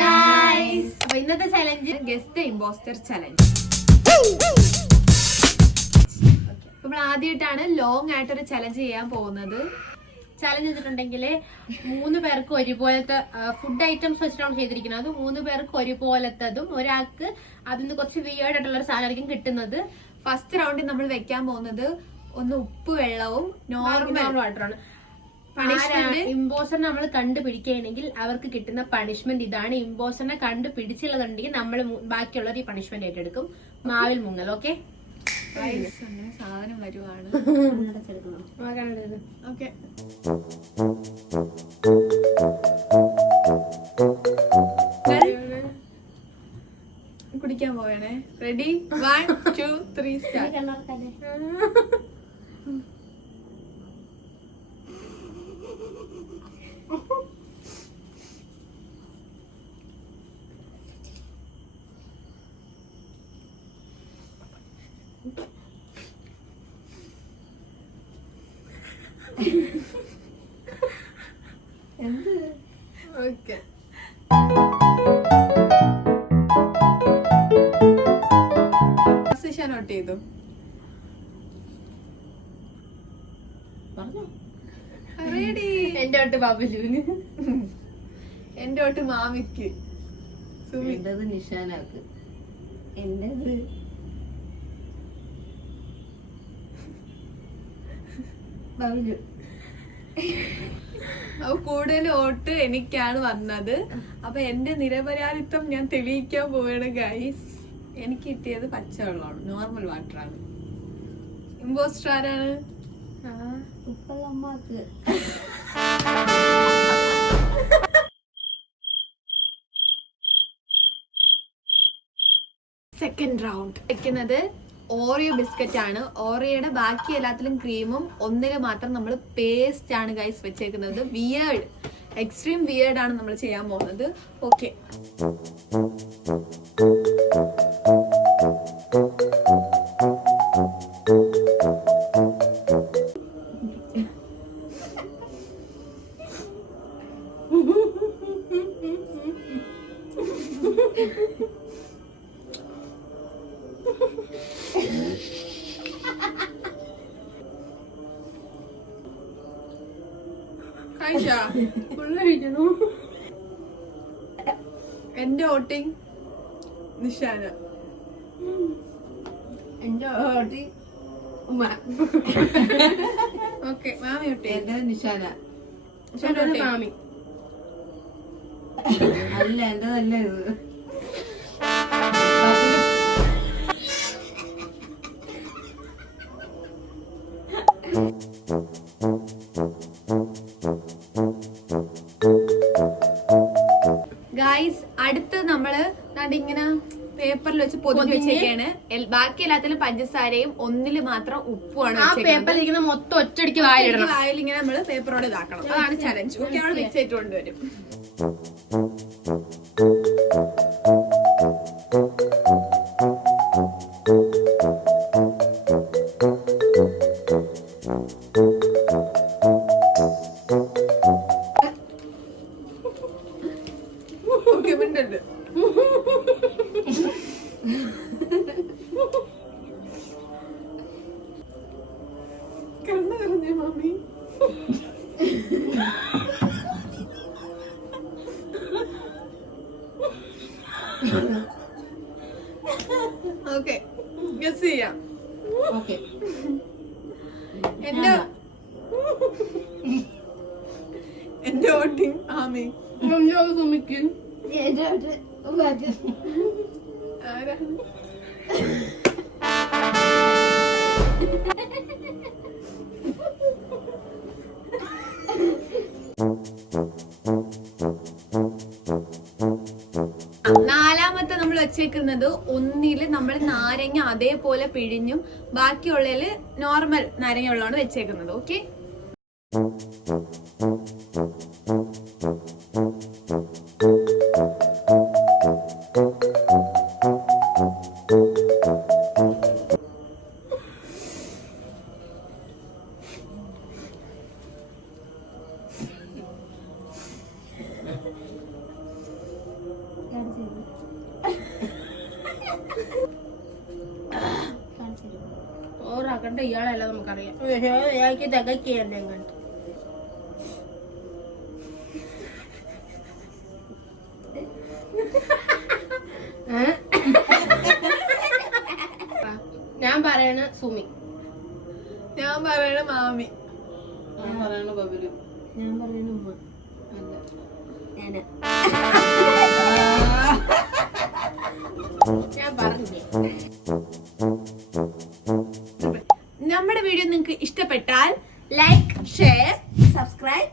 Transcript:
Guys, അപ്പൊ ഇന്നത്തെ challenge guess the impostor challenge. നമ്മൾ ആദ്യമായിട്ടാണ് ലോങ് ആയിട്ടൊരു ചലഞ്ച് ചെയ്യാൻ പോകുന്നത്. ചലഞ്ച് ചെയ്തിട്ടുണ്ടെങ്കിൽ 3 പേർക്ക് ഒരുപോലത്തെ ഫുഡ് ഐറ്റംസ് വെച്ചിട്ടാണ് ചെയ്തിരിക്കുന്നത്. 3 പേർക്ക് ഒരുപോലത്തതും ഒരാൾക്ക് അതിൽ നിന്ന് കുറച്ച് വിയേർഡ് ആയിട്ടുള്ള ഒരു സാധനമായിരിക്കും കിട്ടുന്നത്. ഫസ്റ്റ് റൗണ്ടിൽ നമ്മൾ വെക്കാൻ പോകുന്നത് ഒന്ന് ഉപ്പ് വെള്ളവും നോർമൽ വാട്ടറാണ്. ഇമ്പോസ്റ്ററിനെ നമ്മൾ കണ്ടുപിടിക്കുകയാണെങ്കിൽ അവർക്ക് കിട്ടുന്ന പണിഷ്മെന്റ് ഇതാണ്. ഇമ്പോസ്റ്ററിനെ കണ്ടുപിടിച്ചുള്ളതുണ്ടെങ്കിൽ നമ്മൾ ബാക്കിയുള്ളവർ ഈ പണിഷ്മെന്റ് ഏറ്റെടുക്കും. മാവിൽ മുങ്ങൽ. ഓക്കെ, സാധനം വരുവാണ്. കുടിക്കാൻ പോവേണേ. Ready, 1 2 3 start. എന്ത്? ഓക്കെ, നോട്ട് ചെയ്തു. റെഡി. എന്റെ ഒട്ട് ബാബുലുവിന്, എന്റെ ഒട്ട് മാമിക്ക്, എന്റേത് നിഷാനാക്ക്, എന്റേത് ബാബുലു. അപ്പൊ കൂടുതൽ വോട്ട് എനിക്കാണ് വന്നത്. അപ്പൊ എന്റെ നിരപരാധിത്വം ഞാൻ തെളിയിക്കാൻ പോവുകയാണ് ഗൈസ്. എനിക്ക് കിട്ടിയത് പച്ചവെള്ളമാണ്, നോർമൽ വാട്ടർ ആണ്. ഇമ്പോസ്റ്റർ ആരാണ്? സെക്കൻഡ് റൗണ്ട് വെക്കുന്നത് ഓറിയോ ബിസ്ക്കറ്റ് ആണ്. ഓറിയോയുടെ ബാക്കി എല്ലാത്തിലും ക്രീമും ഒന്നില് മാത്രം നമ്മൾ പേസ്റ്റ് ആണ് ഗൈസ് വെച്ചേക്കുന്നത്. വിയേർഡ്, എക്സ്ട്രീം വിയേർഡ് ആണ് നമ്മൾ ചെയ്യാൻ പോകുന്നത്. ഓക്കെ, എന്റെ വോട്ടിങ് നിഷാന. എന്റെ വോട്ടിങ് ഓക്കെ, മാമി വോട്ട്. എന്റെ നിഷാന. മാമി അല്ല, എന്റേതല്ല ഇത്. ഗൈസ്, അടുത്ത് നമ്മള് ഇങ്ങനെ പേപ്പറിൽ വെച്ച് പൊതിഞ്ഞ് വെച്ചേക്കാണ്. ബാക്കി എല്ലാത്തിലും പഞ്ചസാരയും ഒന്നില് മാത്രം ഉപ്പുമാണ്. പേപ്പറിലിരിക്കുന്ന മൊത്തം ഒറ്റടിക്ക് വായിൽ ഇങ്ങനെ നമ്മള് പേപ്പറോട് ഇതാക്കണം. അതാണ് ചലഞ്ച്. ഓക്കെ, അവിടെ മിക്സ് ആയിട്ട് കൊണ്ടുവരും. ഓക്കെ, മിണ്ടണ്ട്. കണ്ണു കറഞ്ഞ മാമി. ഓക്കെ, ഗസ് ചെയ്യാം. ഓക്കെ, എന്റെ വോട്ടിങ് ആമി. സുമിക്കും. ആരാണ്? നാലാമത്തെ നമ്മൾ വെച്ചേക്കുന്നത് ഒന്നില് നമ്മൾ നാരങ്ങ അതേപോലെ പിഴിഞ്ഞും ബാക്കിയുള്ളതില് നോർമൽ നാരങ്ങ വെള്ളമാണ് വെച്ചേക്കുന്നത്. ഓക്കെ, ഓറാക്കണ്ട ഇയാളല്ല നമുക്കറിയാം. പക്ഷേ ഇയാൾക്ക് തികയ്ക്കല്ലേ കണ്ട്. ഞാൻ പറയണ സുമി. ഞാൻ പറയണ മാമി. ഞാൻ പറയണ ബബിലു. ഞാൻ പറയണ ഉമ്മ. അല്ല. ഞാന്. ഞാൻ പറഞ്ഞില്ലേ. നമ്മുടെ വീഡിയോ നിങ്ങൾക്ക് ഇഷ്ടപ്പെട്ടാൽ ലൈക്ക്, ഷെയർ, സബ്സ്ക്രൈബ്.